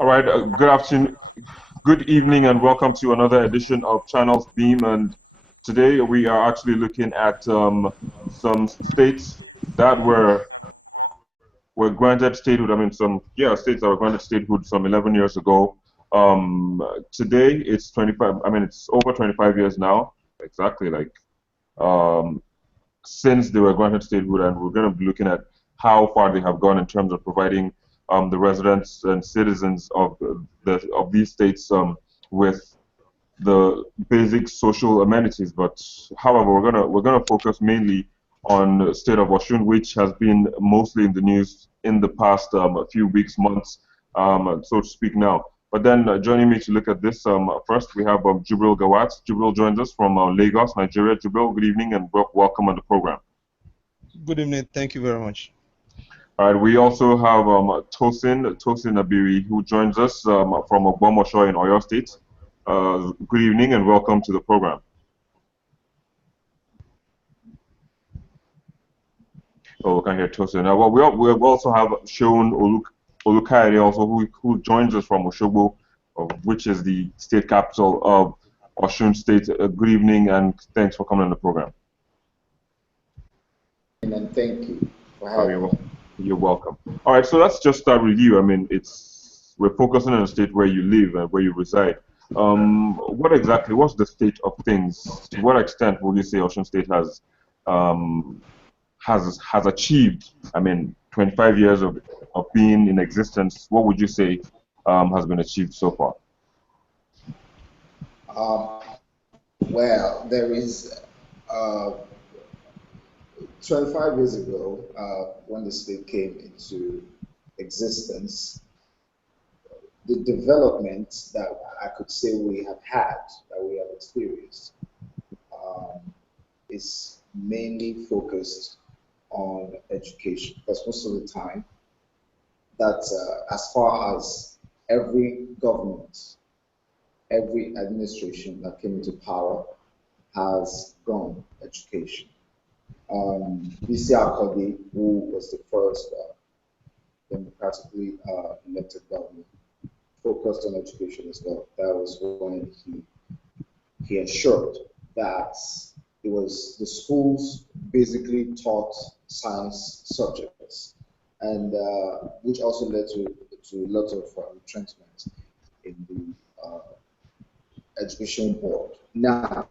All right, good afternoon, good evening, and welcome to another edition of Channels Beam. And today we are actually looking at some states that were granted statehood. I mean, states that were granted statehood some 11 years ago. Today it's 25. I mean, it's over 25 years now, exactly like um, since they were granted statehood, and we're going to be looking at how far they have gone in terms of providing the residents and citizens of these states with the basic social amenities. But however, we're gonna focus mainly on the state of Osun, which has been mostly in the news in the past few weeks, months, so to speak now. But then joining me to look at this, first we have Jubril Gawat. Jubril joins us from Lagos, Nigeria. Jubril, good evening and welcome on the program. Good evening. Thank you very much. All right, we also have Tosin Abiri, who joins us from Ogbomosho in Oyo State. Good evening and welcome to the program. Oh, we can hear Tosin. Well, we also have Seun Olukayede also, who joins us from Osogbo, which is the state capital of Osun State. Good evening and thanks for coming on the program. And thank you for having me. You're welcome. All right, so let's just start with you. I mean, we're focusing on the state where you live and where you reside. What's the state of things? To what extent will you say Osun State has achieved? I mean, 25 years of being in existence. What would you say has been achieved so far? Well, there is 25 years ago, when the state came into existence, the development that I could say we have had, that we have experienced, is mainly focused on education. Because most of the time, that as far as every government, every administration that came into power has gone education. BC Akodi, who was the first democratically elected government, focused on education as well. That was when he ensured that the schools basically taught science subjects, and which also led to a lot of retrenchment in the education board. Now,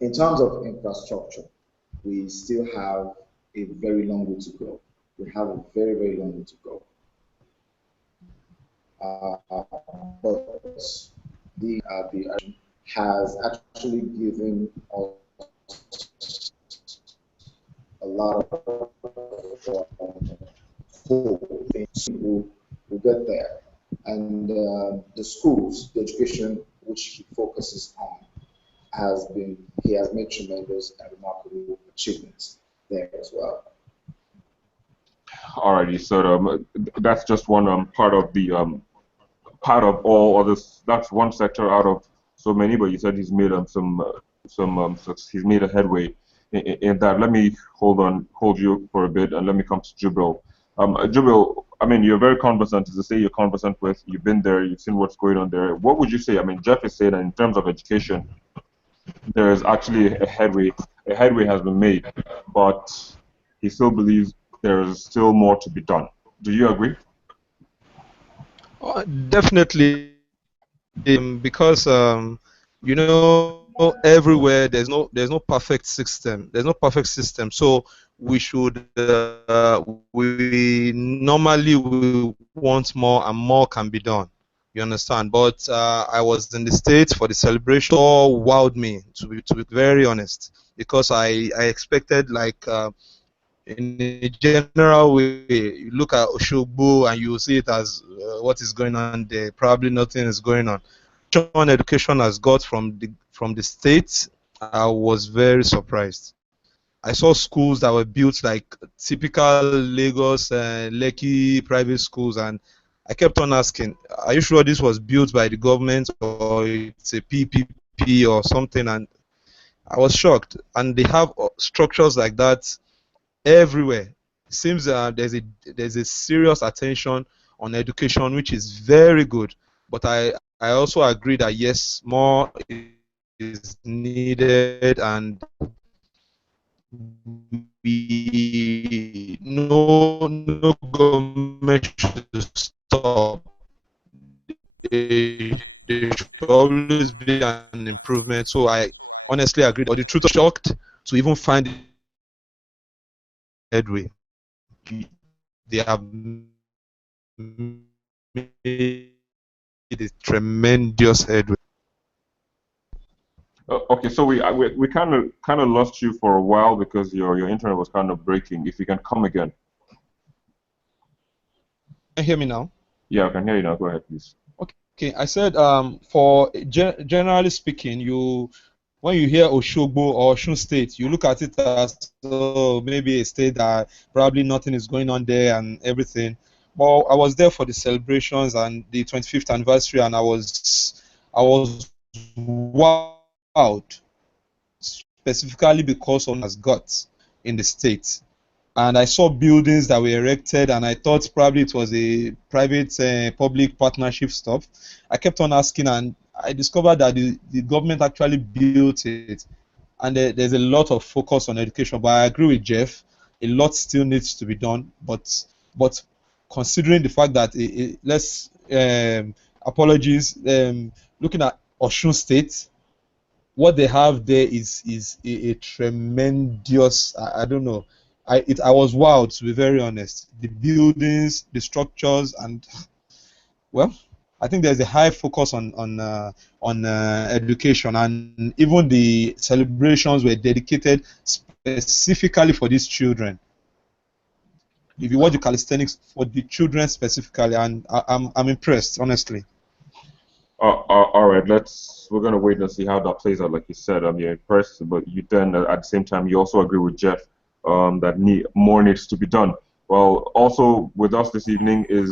in terms of infrastructure, we still have a very long way to go. We have a very, very long way to go. But the has actually given us a lot of hope. We'll get there. And the schools, the education which he focuses on, he has made tremendous and remarkable achievements there as well. Alrighty, so that's just one part of the part of all others. That's one sector out of so many. But you said he's made he's made a headway in that. Let me hold you for a bit, and let me come to Jubril. Jubril, I mean, you're very conversant. To say you're conversant with, you've been there, you've seen what's going on there. What would you say? I mean, Jeff is saying that in terms of education, there is actually a headway. A headway has been made, but he still believes there is still more to be done. Do you agree? Definitely, because you know, everywhere there's no perfect system. There's no perfect system. So we normally want more, and more can be done. You understand? But I was in the States for the celebration. All wowed me, to be very honest, because I expected like. In a general way, you look at Oshogbo and you see it as what is going on there. Probably nothing is going on. Education has got from the states. I was very surprised. I saw schools that were built like typical Lagos Lekki private schools, and I kept on asking, "Are you sure this was built by the government or it's a PPP or something?" And I was shocked. And they have structures like that everywhere. Seems there's a serious attention on education, which is very good. But I also agree that yes, more is needed, and no government should stop. There should always be an improvement. So I honestly agree. But the truth is, shocked to even find headway. They have made a tremendous headway. Okay, so we kind of lost you for a while because your internet was kind of breaking. If you can come again. Can you hear me now? Yeah, I can hear you now. Go ahead, please. Okay, I said for generally speaking, when you hear Oshogbo or Osun State, you look at it as maybe a state that probably nothing is going on there and everything. But I was there for the celebrations and the 25th anniversary, and I was wowed, specifically because of has got in the state. And I saw buildings that were erected, and I thought probably it was a private public partnership stuff. I kept on asking, and I discovered that the government actually built it, and there's a lot of focus on education. But I agree with Jeff, a lot still needs to be done. But considering the fact that let's apologies, looking at Osun State, what they have there is a tremendous. I don't know. I was wild, to be very honest. The buildings, the structures, and well, I think there's a high focus on education, and even the celebrations were dedicated specifically for these children. If you watch the calisthenics for the children specifically, and I'm impressed, honestly. All right, we're gonna wait and see how that plays out. Like you said, you're impressed, but you then at the same time you also agree with Jeff that more needs to be done. Well, also with us this evening is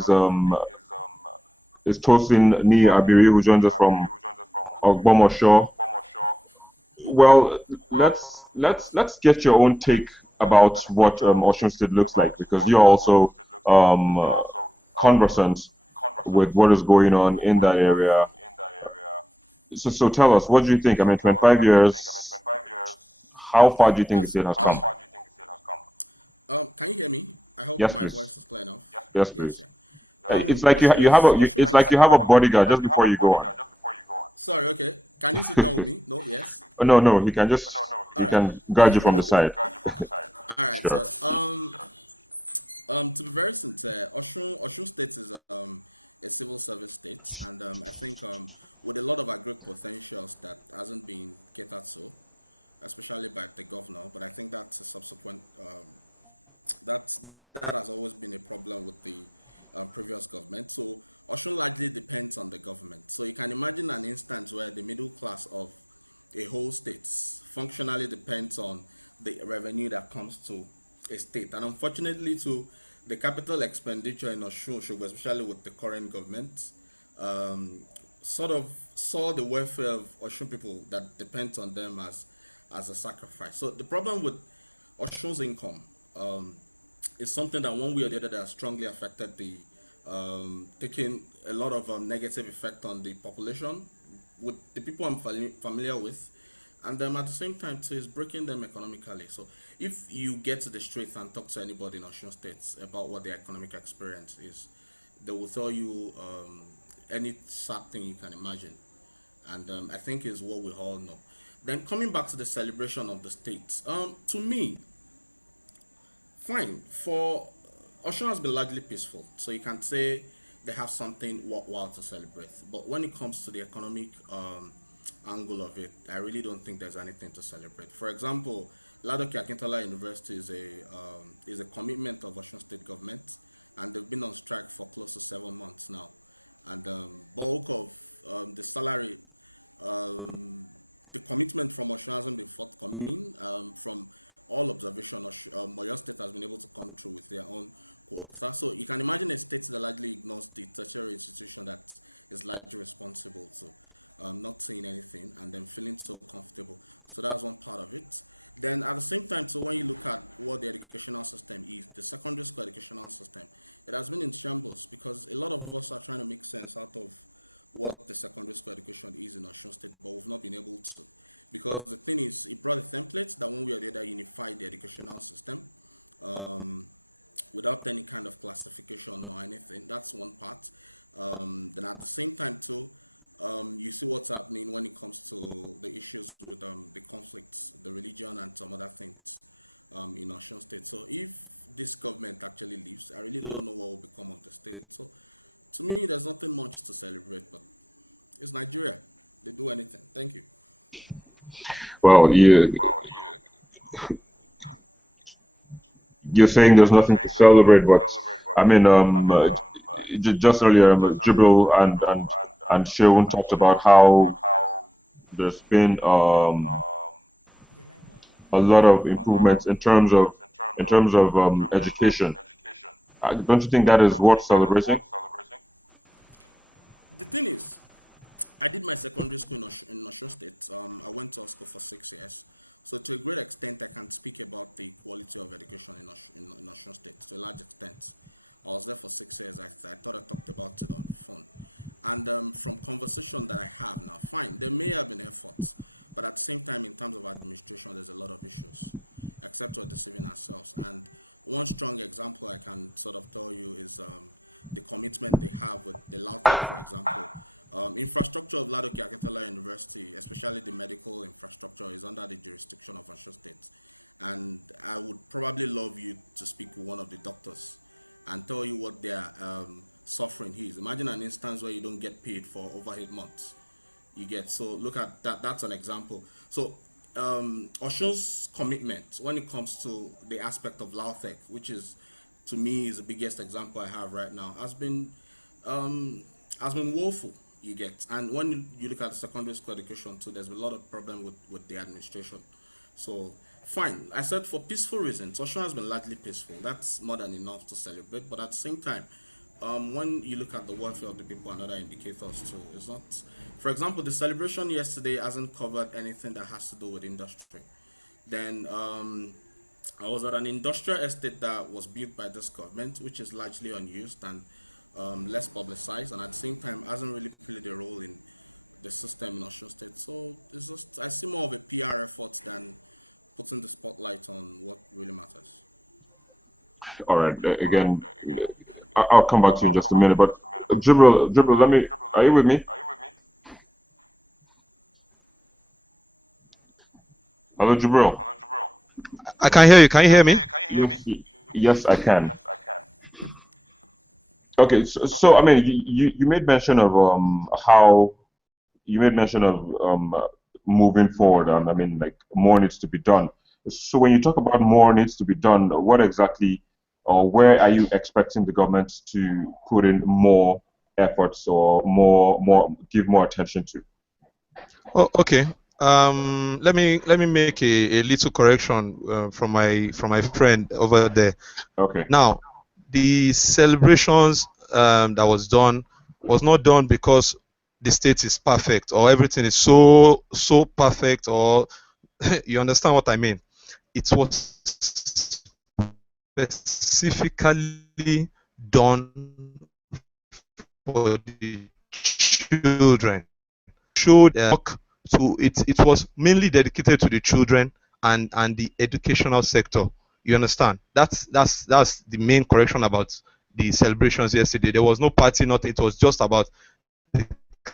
Tosin Ni Abiri, who joins us from Ogbomoso. Well, let's get your own take about what Osun State looks like, because you're also conversant with what is going on in that area. So tell us, what do you think? I mean, 25 years, how far do you think the Yes. state has come? Can you hear me? I hope Yes, my please. voice is clear enough. Yes, Yes, please. yeah. It's like Ocean you have is it's like you have a bodyguard just before you go on. sorry. Okay. Can you sit down with me? No. Yes. Oh, no, All he right. can guard you from the side. All right. Sure. To be very sincere, Osun State is a civil service state, and I think with a lot of agric potentials that hasn't been catered to, especially by the governor. But I think that's a subsequent that has always been a problem with the previous government. So Osun largely depends on the government. So you can imagine an instance where the middle class of a whole state functionally depends on the revenue that comes to a state. And unfortunately, to the capital expenditure in Osun, especially with the current government, um, sort of saw the welfare of Osun people that depends on them as a sacrifice. So the problem with Osun's income um, is something that one way or the other that has strongly affected the taking a lot of negative effect on the population with the people I'm familiar with, and at the same time too is breaking them economically. So if you get to the streets and talk to anybody in Osun States about what their economic experience is, they will tell you any sad thing you can imagine, and I think is what we all know. Then coming back to the celebration of the states, to me, fine. For Ocean has been largely peaceful, so you can say they have something worthwhile to celebrate. But when it comes to the economic angle of it, I really don't think there's anything to celebrate. For example, Ladoke Akintola University is a commitment of Ocean State government, and they've been on strike for close to 7 months now. And bulk of the salary um, the commitment from Osun hasn't been forthcoming. From all observation, Oyo State has been able to come through with their own quota. So you can imagine a state that largely ignores the tertiary institution that is largely responsible to not saying anything and then feeling so comfortable. So that's one part of it. Then at the same time, so when you look at what the educational system is, the secondary school educational system, it has been in shambles because a lot of us are trying to make sense out of what the secondary school education is in Osun State, but we've not been able to. Because the thing is, it brought a template that one way or the other unified the educational system um, without any kind of classification or anything. That's one part. Then at the same time, too, you see what's happening when it comes to the issues with the conflicts, the religion, and some other things in Osun State. So if this government actually leaves, I really don't know what will become of the state. So to me, there's nothing much to celebrate, but it's Nigeria. They do anything. Thank you. Well, you're saying there's nothing to celebrate, but I mean, just earlier, Jibril and Sheun talked about how there's been a lot of improvements in terms of education. Don't you think that is worth celebrating? The thing is, I did my secondary school in Osun State. I went to school for 6 years. So to a great extent, I can speak about the quality of education in Osun State. To a large extent, I was there for 6 years. I thought I talked about it on the phone. And from conversation that I have now, fine, there may have been efforts, but at the same time, in terms of administration, there's a lot of issues, except we're deceiving ourselves. And one strong example I can sort of tell you is the commitment they have with the LAUTECH, for example. Infrastructure of Ladoke Akintola University, especially the medical infrastructure, is under the jurisdiction of Osun State. And I would probably love you to speak with one of the doctors and tell you what their suffering is. Imagine an instance where you don't get paid for over 8 months. You get, so look at that. That's an example. So Oshun's commitment when it comes to the aspect of LAUTECH, which is to me is the biggest example I have right now, um, has been woeful. You get, and when you look at the secondary school education too, there's a lot of problem with the administration. So fine, I said for peaceful reasons, Oshun has been largely peaceful. That's more than enough to celebrate. But at the same time, when you look at the welfare of the people and other indicators too, it's not. For example, the celebration yesterday hasn't covered anything that has to do with industry. Then I was at an industrial estate that was built by this government, which is largely unused and less publicized, and at the same time hasn't really played a role in the system in Osun State. So it's just I see more of a PR effort than putting the spotlight on what really matters. All right. Again, I'll come back to you in just a minute. But Jibril, let me. Are you with me? Hello, Jibril. I can hear you. Can you hear me? Yes, yes, I can. Okay, so I mean, you made mention of how you made mention of moving forward, and I mean, like more needs to be done. So when you talk about more needs to be done, what exactly, or where are you expecting the government to put in more efforts or more give more attention to? Oh, okay. Let me make a little correction from my friend over there. Okay. Now, the celebrations that was not done because the state is perfect or everything is so perfect, or you understand what I mean. It was specifically done for the children. Showed work to it was mainly dedicated to the children and the educational sector. You understand? That's the main correction about the celebrations yesterday. There was no party, nothing. It was just about the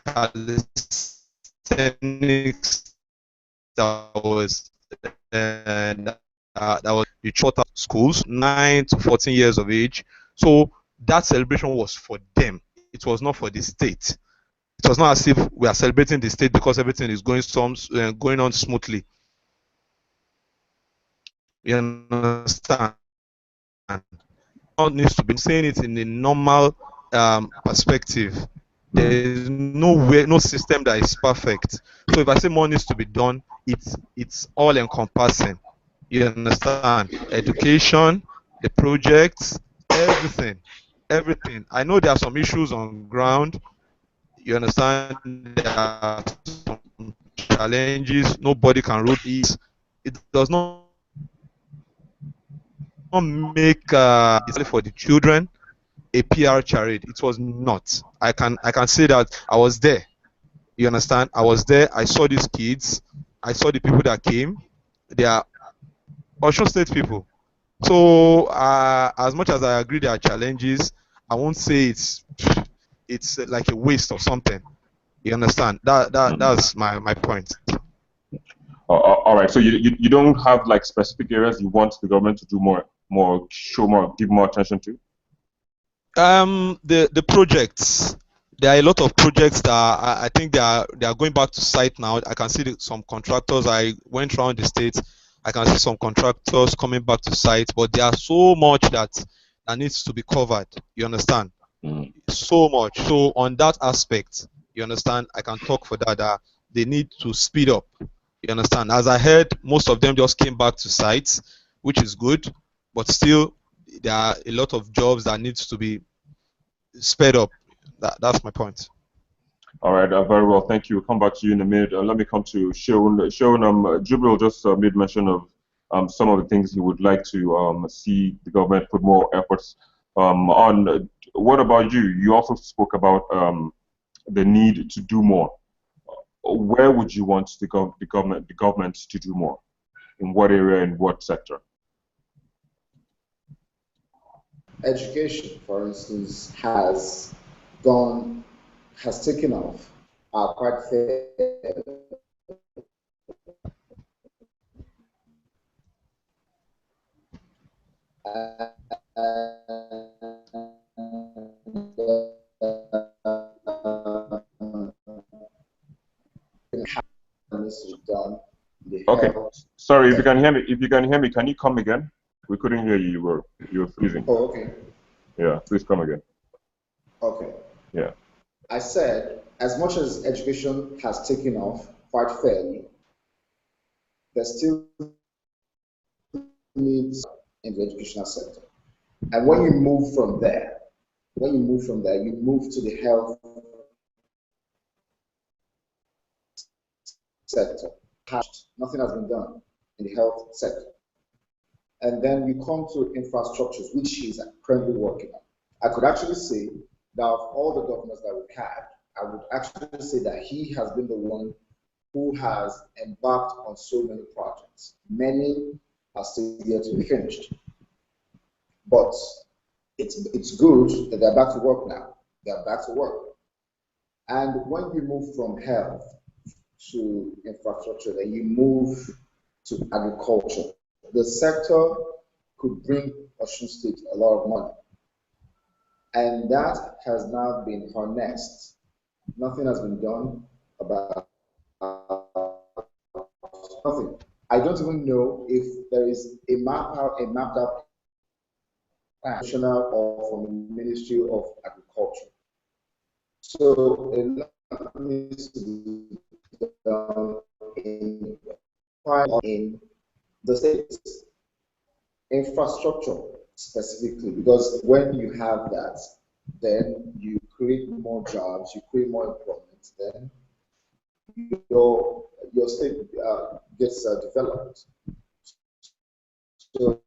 calisthenics that was that was the shorter schools, 9 to 14 years of age. So that celebration was for them. It was not for the state. It was not as if we are celebrating the state because everything is going on smoothly. You understand? All needs to be saying it in a normal perspective. There is no way, no system that is perfect. So if I say more needs to be done, it's all encompassing. You understand? Education, the projects, everything. I know there are some issues on ground. You understand? There are some challenges. Nobody can rule it. it does not make for the children a PR charade. It was not. I can say that I was there. You understand? I was there. I saw these kids. I saw the people that came. They are Osun State people. So as much as I agree there are challenges, I won't say it's like a waste or something. You understand? That's my point. All right. So you don't have like specific areas you want the government to do more, show more, give more attention to? The projects. There are a lot of projects that I think they are going back to site now. I can see some contractors. I went around the state. I can see some contractors coming back to site, but there are so much that needs to be covered. You understand? Mm. So much. So on that aspect, you understand, I can talk for that they need to speed up. You understand? As I heard, most of them just came back to sites, which is good, but still there are a lot of jobs that needs to be sped up. That's my point. All right, very well. Thank you. We'll come back to you in a minute. Let me come to Seun. Seun, Jubril just made mention of some of the things he would like to see the government put more efforts on. What about you? You also spoke about the need to do more. Where would you want the government to do more? In what area? In what sector? Education, for instance, has taken off quite fair. Needs to be done. The Okay. health. Sorry, if you can hear me, can you come again? We couldn't hear you. You were freezing. Oh, okay. Yeah, please come again. Okay. Yeah. I said, as much as education has taken off quite fairly, there still needs in the educational sector. And when you move from there, you move to the health sector. Nothing has been done in the health sector. And then you come to infrastructures, which he's currently working on. I could actually say that of all the governors that we've had, I would actually say that he has been the one who has embarked on so many projects. Many are still yet to be finished. But it's good that they're back to work now. They're back to work. And when you move from health to infrastructure, then you move to agriculture. The sector could bring Osun State a lot of money. And that has now been harnessed. Nothing has been done about nothing. I don't even know if there is a mapped out national or from the Ministry of Agriculture. So a lot needs to be done in the states, infrastructure specifically, because when you have that, then you create more jobs, you create more employment, then your state gets developed. So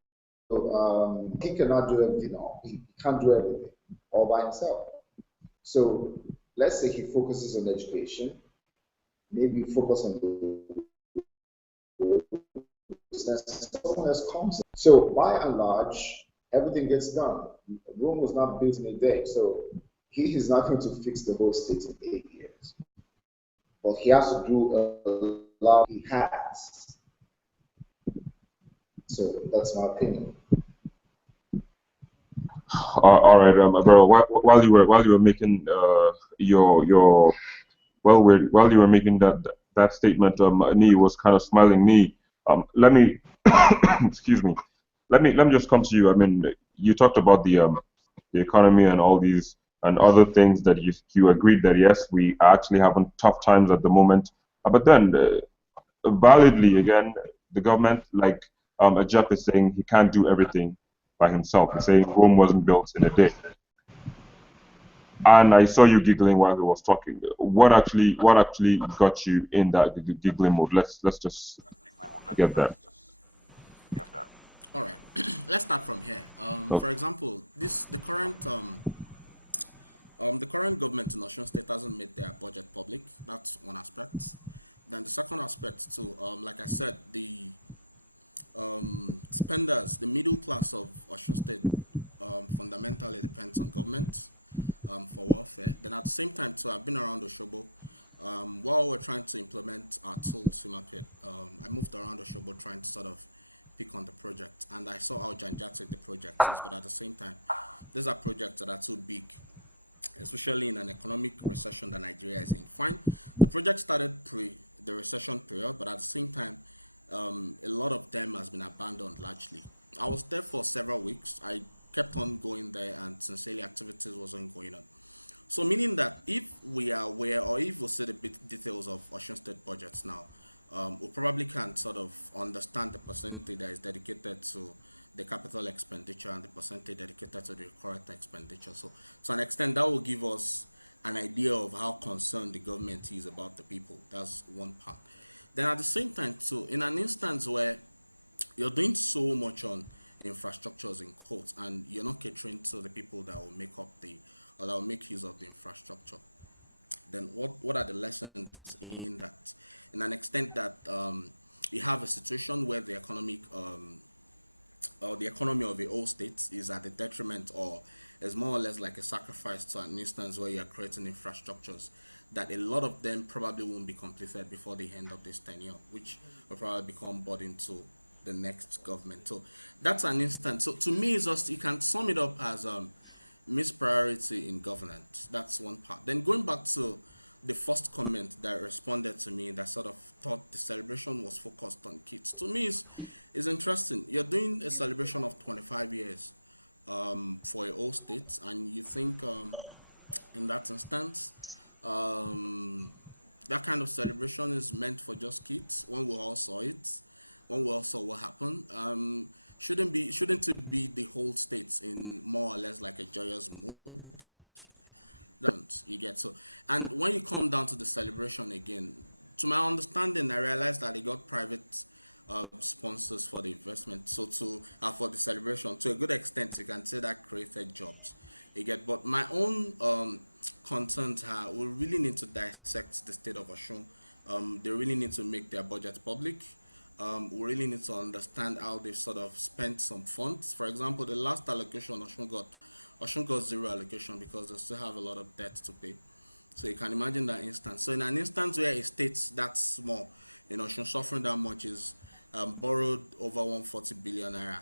he cannot do everything. He can't do everything all by himself. So let's say he focuses on education, maybe focus on the business, someone else comes in. So by and large, everything gets done. Rome was not built in a day, so he is not going to fix the whole state in 8 years. But he has to do a lot he has. So that's my opinion. All right, Abel. While you were making your while you were making that statement, Nee was kind of smiling. Nee, let me excuse me. Let me just come to you. I mean, you talked about the economy and all these and other things that you agreed that yes, we are actually having tough times at the moment. But then, validly again, the government, like Ajep is saying, he can't do everything by himself. He's saying Rome wasn't built in a day. And I saw you giggling while he was talking. What actually got you in that giggling mode? Let's just get that. All right, let's start from here. Okay. For example, the current government in Osun State hasn't made their budget public. That's one aspect. Then the second aspect too, like I said, the spenders, the middle class of Osun State, fundamentally depends on government for welfare. Then at the same time too, I've been around Oshobo. While we're trying to implement our tools in Market, I moved around Oshobo trying to sort of pick on the project, and I saw how gigantic the project is. But at the same time, these are projects that are too big, especially in an economic recession that Nigeria is in. Fine, the project started pre the recession period, but at the same time, a lot of them has been abandoned largely. I was there for several weeks. I kept on going there, and sincerely, activities wasn't going on. So meaning that if we are aware, or if we see the details of Ocean State budgets now, we probably can sort of understand the percentage that is dedicated to the capital expenditure and the percentage dedicated to the current expenditure. So to an extent, that will give us an idea of how concerned the government is about the people. That's one part. Then at the same time, too, in an instance where you're doing so much on infrastructures in quotes and you're not catering to the people that will make up the or that will make use of the infrastructure, then what are the lessons in that? In an extent that you have a situation where the economic or the economy of a whole state is at the detriment or is more or less like a sacrifice to an instance where you're creating infrastructures that a lot of them probably won't be completed before the end of this tenure, which will probably become burden to the next government. So that's an instance. So to me, it's just you can sum it up as mispriority in governance. That's one part. Then going back to the first comment that responded to me that sort of thought the celebration was focused on kids. To me, is interesting. You're doing a celebration of 25 years for a whole state, and you think in that instance, that kind of celebration is meant for just kids. When we all saw it, when we all saw what happened, shouldn't it be the whole states in more or less like a joyous mood? Don't you get so? And when you come down to the celebration again, to my understanding, I realized that they got private sponsors for the investment. So to for the celebration, to a good extent, you can say that created jobs. You get, but my own concerns are we really need to dissect the state of Osun. They really need to make their budget public. We really need to understand how they sort of spent some funds. For example, the last allocation Osun got zero allocation because they still have a lot of debt to pay. So you can imagine that instance. So in an instance where a state that small, Osun suffering that much is borrowed over 140 billion naira.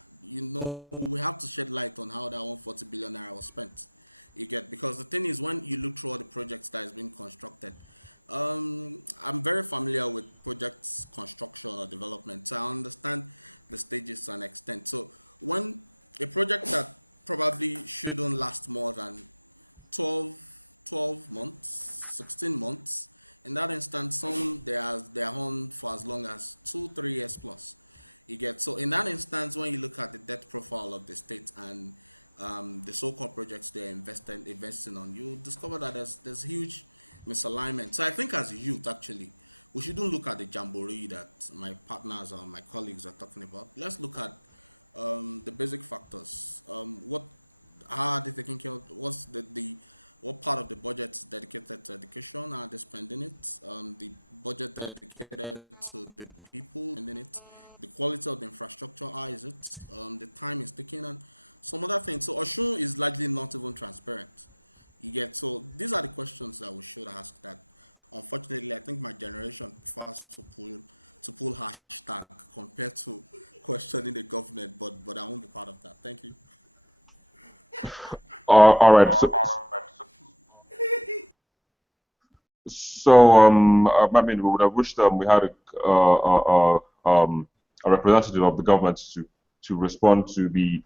We have to shed light on how that 140 billion naira was spent. You get, because the thing is, when you look through all the projects that is being constructed, I'm very familiar with projects construction or development, so I understand the stages to an extent. So when a project that probably shouldn't last more than 12, 12 months, 16 months, in that instance, some they are on for as long as 2, 3 years plus. You get, so in that instance, when you look at the debt profile of the state and the so-called projects they're investing on, you discover that there's huge misalignment. So I think as a youth, actually, we shouldn't look at the jamboree that my partners or my colleagues are talking about. Let's look at the basic factors. How are they taking care of? What's the what part of the budget is dedicated to education? Are they spending it? The budget dedicated to the people spending it? The quality of the infrastructure, how is it? The time is taking, and some other things. So Osun is largely not even transparent. You get, so these are the questions that we should ask. That unfortunately, I think my generation prefers to pull hashtag compared to questioning the government. But I won't be part of that. Thank you. All right. I mean, we would have wished we had a representative of the government to respond to the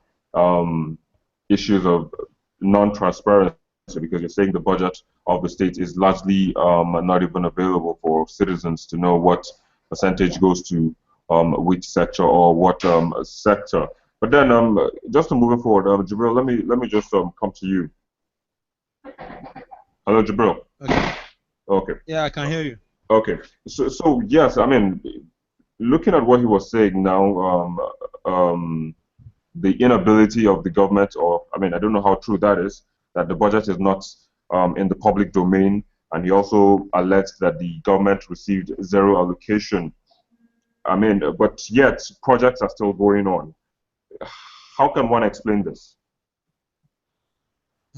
issues of non-transparency, because you're saying the budget of the state is largely not even available for citizens to know what percentage goes to which sector or what sector. But then, just to move it forward, Jabril, let me just come to you. Hello, Jabril. Okay. Okay. Yeah, I can hear you. Okay. So yes, I mean, looking at what he was saying now, the inability of the government, or I mean, I don't know how true that is, that the budget is not in the public domain, and he also alleged that the government received zero allocation. I mean, but yet projects are still going on. How can one explain this?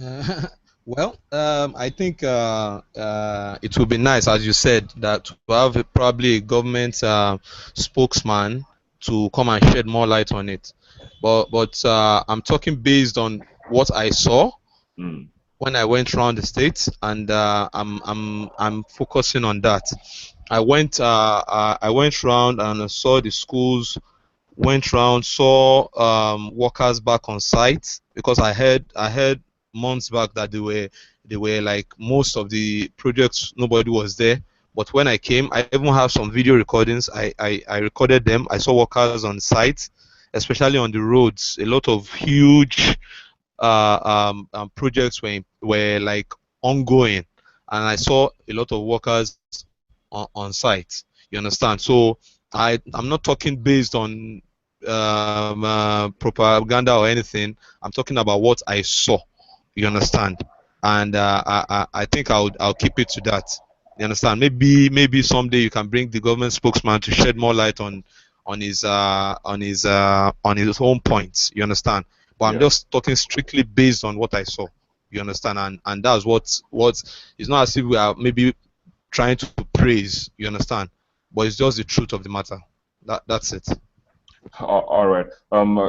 Uh, well, I think it would be nice, as you said, that to have probably a government spokesman to come and shed more light on it. But I'm talking based on what I saw Mm, when I went around the states, and I'm focusing on that. I went around and I saw the schools, went round, saw workers back on site, because I heard months back that they were like, most of the projects nobody was there. But when I came, I even have some video recordings. I recorded them. I saw workers on site, especially on the roads. A lot of huge projects were like ongoing, and I saw a lot of workers on site. You understand? So I'm not talking based on propaganda or anything. I'm talking about what I saw. You understand? And I think I'll keep it to that. You understand? Maybe someday you can bring the government spokesman to shed more light on his own points. You understand? But I'm yeah. just talking strictly based on what I saw. You understand? And that's what it's not as if we are maybe trying to praise. You understand? But it's just the truth of the matter. That's it. All right.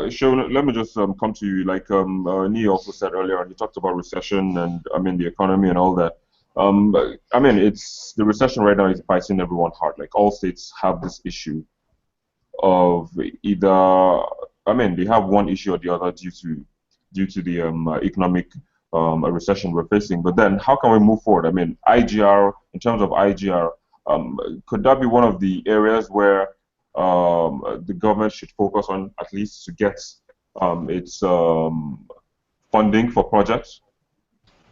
Sean, let me just come to you. Like Nee also said earlier, he talked about recession and I mean the economy and all that. I mean, it's the recession right now is biting everyone hard. Like all states have this issue of either, I mean, they have one issue or the other due to the economic recession we're facing. But then, how can we move forward? I mean, IGR, in terms of IGR, could that be one of the areas where the government should focus on, at least to get its funding for projects?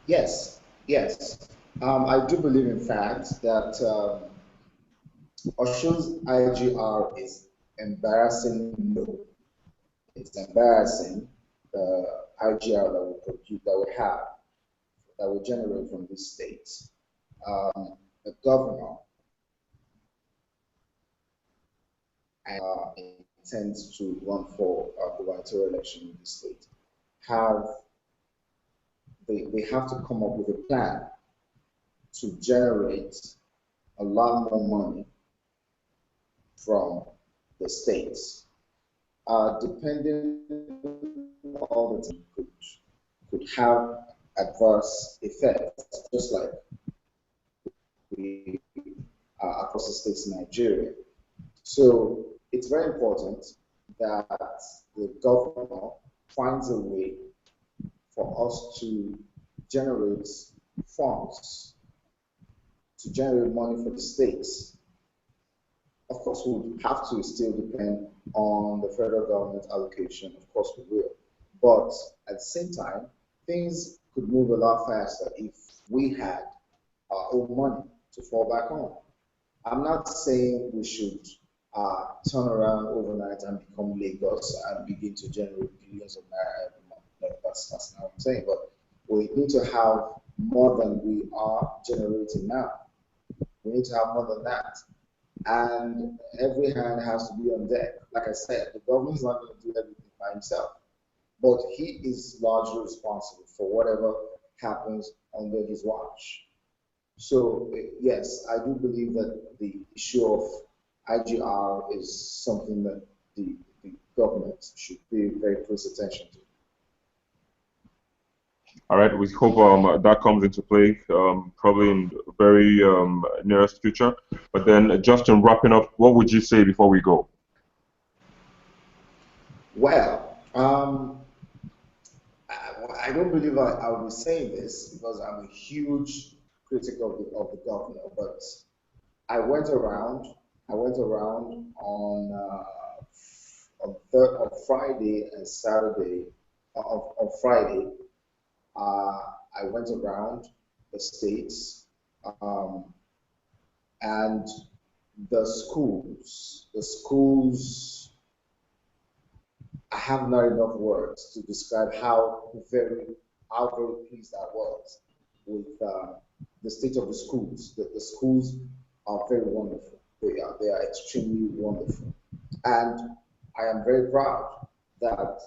Yes, yes. I do believe, in fact, that Oshun's IGR is embarrassing. No, it's embarrassing. The IGR that we produce, that we have, that we generate from these states. The governor uh, intends to run for a gubernatorial election in the state. Have they have to come up with a plan to generate a lot more money from the states. Depending on all the time could have adverse effects, just like we across the states in Nigeria. So it's very important that the governor finds a way for us to generate funds, to generate money for the states. Of course, we would have to still depend on the federal government allocation. Of course, we will. But at the same time, things could move a lot faster if we had our own money to fall back on. I'm not saying we should turn around overnight and become Lagos and begin to generate billions of naira every month. No, that's not what I'm saying. But we need to have more than we are generating now. We need to have more than that. And every hand has to be on deck. Like I said, the government is not going to do everything by himself, but he is largely responsible for whatever happens under his watch. So yes, I do believe that the issue of IGR is something that the government should pay very close attention to. All right, we hope that comes into play probably in the very nearest future. But then, Justin, wrapping up, what would you say before we go? Well, I don't believe I will be saying this because I'm a huge critic of the governor, but I went around. I went around on Friday and Saturday. On Friday, uh, I went around the states, um, and the schools. I have not enough words to describe how very pleased I was with the state of the schools. The schools are very wonderful. They are extremely wonderful, and I am very proud that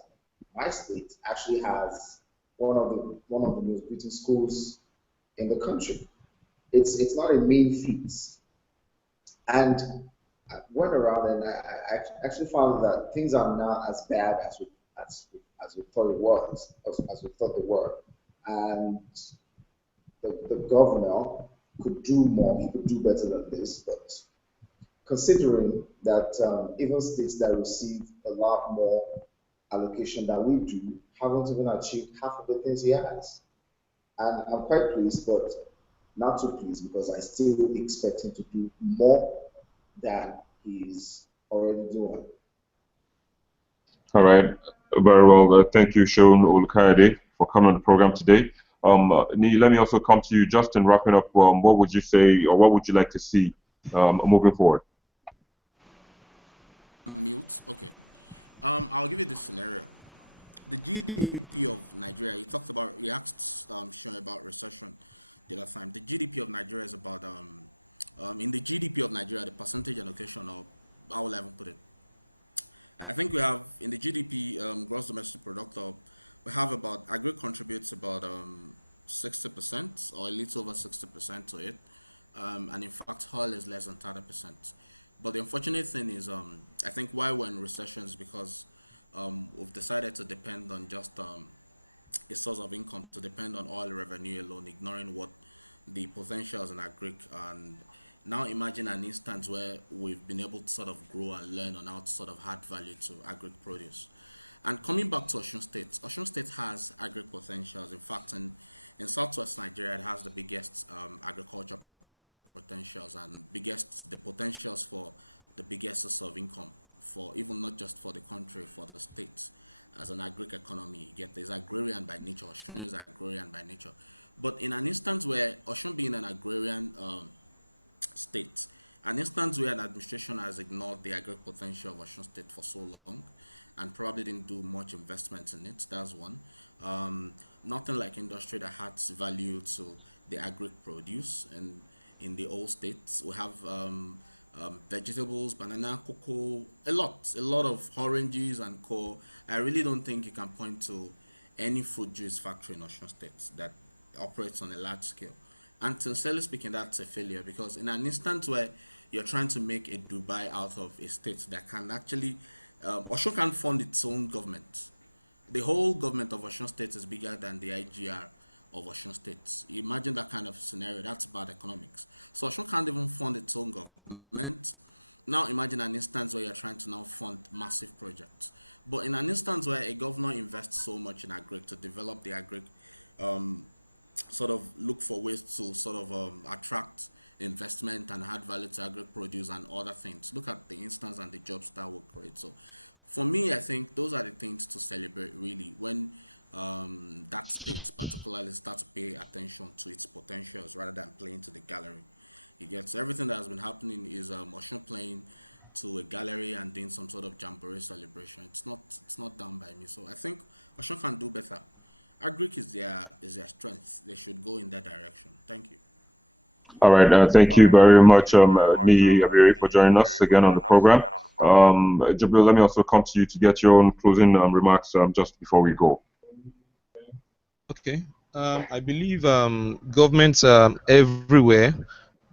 my state actually has one of the most beautiful schools in the country. It's not a mean feat, and I went around and I actually found that things are not as bad as we thought it was, as we thought they were. And the governor could do more, he could do better than this, but considering that even states that receive a lot more allocation than we do haven't even achieved half of the things he has. And I'm quite pleased, but not too pleased because I still expect him to do more than he's already doing. All right, very well. Thank you, Seun Olukayode, for coming on the program today. Let me also come to you, just in wrapping up. What would you say, or what would you like to see moving forward? Mute. Okay. I'll give you this scenario. The GDP of Nigeria. You talked about. You asked Sean about recession the other time. The GDP of Nigeria is about in the GDP of Nigeria, the percentage allocation, or how will I even put it? I think we have in the GDP, gross domestic product, we have about agri contributes about 60% or a little over 60% to it, and in fact, oil is less than 30%. But the unfortunate thing is, I think why we're in recessions because we've decided to depend on just a source of income to depend on oil revenue alone, ignoring what the potentials in agri. And now imagine an instance where we've been able to sort of grow and learn on how to sort of add value to agri produce. And coming back to Osun State has agri potentials. In fact, in southwest Nigeria, it has the biggest agriculture potentials and biggest the potentials for the biggest source of income for even not just for the country, for the state as an agric economy. You get there's agrarian by nature. Osun is agrarian by nature. But in an instance where Osun being an agrarian state, an instance where an administration has ignored the agri potential of Osun State for so long and probably didn't do much investment in it. That's one. Nothing like industry that adds value to the agri produce. And in the old states, we have vegetables, banana, cocoa, a lot of oranges and co. I really don't think you can point to any fruit juice factory in Osun State that operates on a large scale. And sincerely speaking, that's a failure because in an instance where you're trying to make a Dubai out of a state that can actually, Osun can fund its own government. The whole government of Osun State is bigger than the IGR of Osun State. Imagine that kind of scenario. That's bad economics. So Osun can't even fund its own government. Now imagine an instance where you're trying to now fund massive projects. But in an instance where a governor invests so much in agri to develop the agri, sort of look for ways to sort of attract investment and add value to agri produce and other things. Look at the instance and the jobs that will create. So for me, I think those are the things to celebrate really when that state particularly start to pay attention to its potentials rather than playing to the gallery. You get so everything that has been happening is Osun playing to a gallery and doing some sort of jamboree celebration. It's not done by me. So I think Osun can do better. Agric is their strength. They should go in that direction. Thank you. All right, thank you very much, Ni Abiri, for joining us again on the program. Jabril, let me also come to you to get your own closing remarks just before we go. Okay. I believe governments everywhere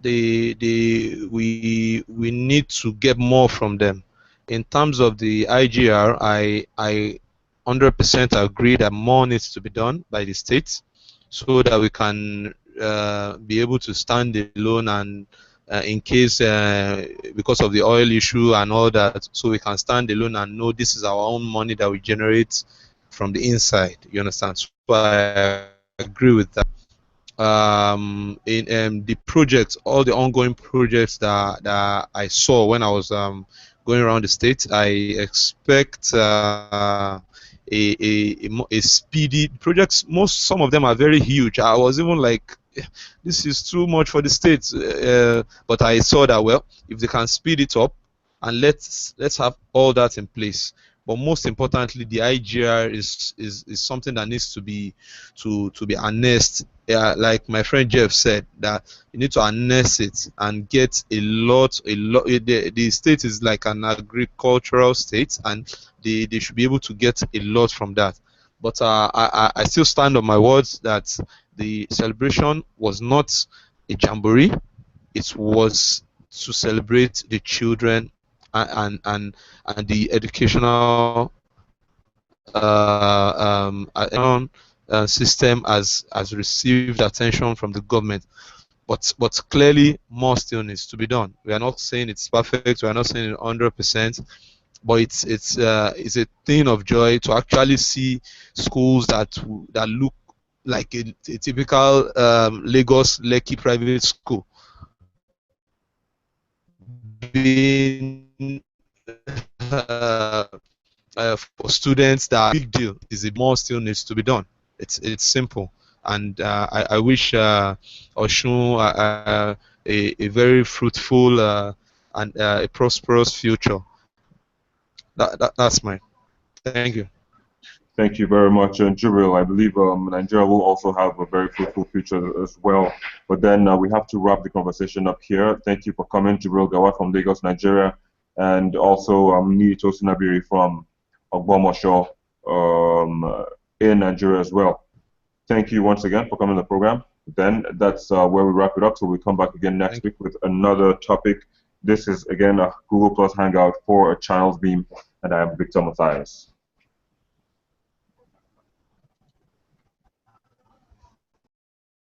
we need to get more from them. In terms of the IGR, I 100% agree that more needs to be done by the states so that we can be able to stand alone and in case because of the oil issue and all that, so we can stand alone and know this is our own money that we generate from the inside. You understand? So I agree with that. In the projects, all the ongoing projects that I saw when I was going around the state, I expect a speedy projects. Some of them are very huge. I was even like, this is too much for the states, but I saw that well, if they can speed it up and let's have all that in place, But most importantly, the IGR is something that needs to be harnessed. Like my friend Jeff said, that you need to harness it and get a lot. The state is like an agricultural state, and they should be able to get a lot from that. But I still stand on my words that the celebration was not a jamboree. It was to celebrate the children and the educational system has received attention from the government. But clearly more still needs to be done. We are not saying it's perfect. We are not saying it 100%. But it's a thing of joy to actually see schools that look like a typical Lagos Lekki private school being for students. That big deal is a more still needs to be done. It's simple, and I wish Oshun a very fruitful and a prosperous future. That's mine. Thank you. Thank you very much, and Jibril. I believe Nigeria will also have a very fruitful future as well. But then we have to wrap the conversation up here. Thank you for coming, Jibril Gawat from Lagos, Nigeria, and also Ni Tosinabiri from Ogbomosho in Nigeria as well. Thank you once again for coming to the program. Then that's where we wrap it up. So we come back again next week with another topic. This is again a Google Plus Hangout for a Channels Beam, and I am Victor Matthias.